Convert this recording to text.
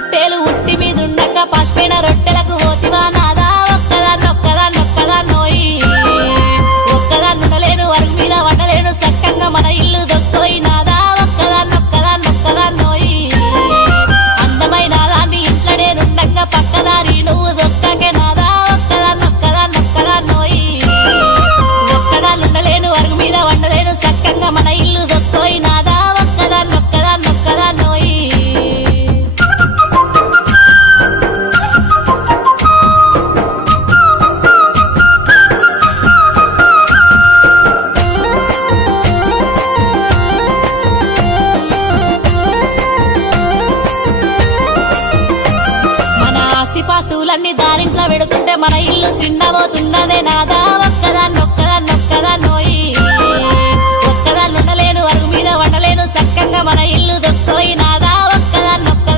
రొట్టెలు ఉట్టి మీదుండగా పసిపోయిన రొట్టెలకు పోతివా నాదా ఒక్కదాన్నోయి ఒక్కదాన్నుండలేను అరుగు మీద వండలేను సక్కంగా మన ఇల్లు దొక్కోయి నాదా ఒక్కదాన్నోయి అందమైన దాన్ని ఇంట్లో నేనుండగా పక్కదారి నువ్వు దొక్కకే నాదా ఒక్కదాన్నోయి ఒక్కదాన్నుండలేను అరుగు మీద వండలేను సక్కంగా మన ఇల్లు దొక్కోయి నాదా ఒక్కదాన్నోయి పాతులన్నీ దారింట్లో పెడుతుంటే మన ఇల్లు చిన్నబోతున్నదే నాదా